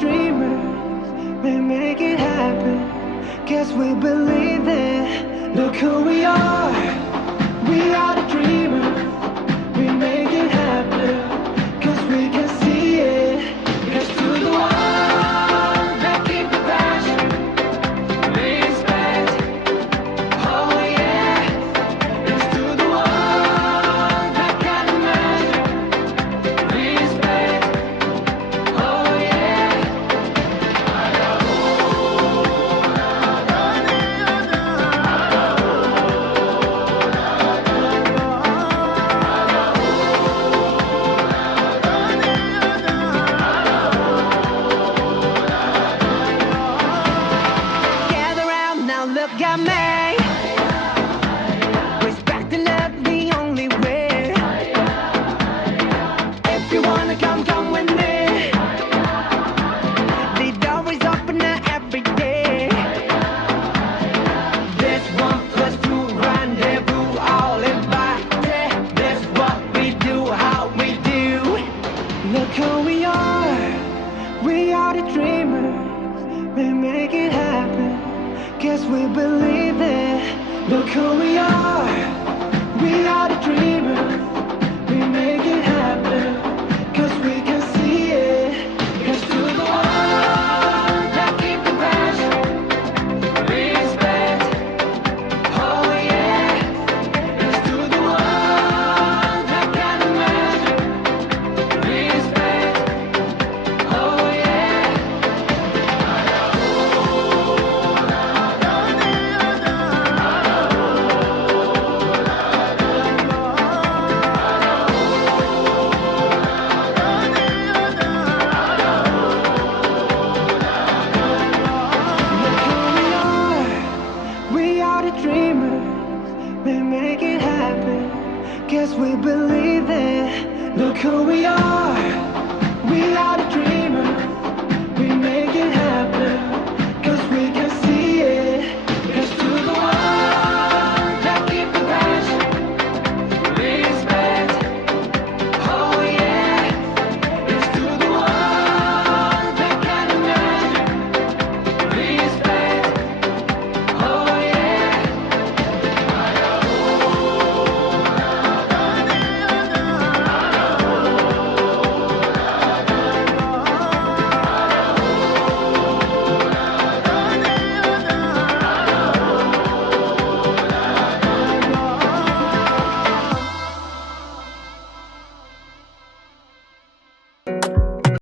dreamers, we make it happen, 'cause we believe it. Look who we are the dreamers, we make it happen, 'cause we can see it. Here's to the ones that keep the passion, respect, oh yeah. Here's to the ones that can imagine, respect, oh yeah. Gather round now, look at me. Respect and love the only way. If you wanna come, come with me. The door is open every day. This 1+2 rendezvous, all invited. This what we do, how we do. Look who we are the dreamers, we make it happen, 'cause we believe it. Look who we are the dreamers,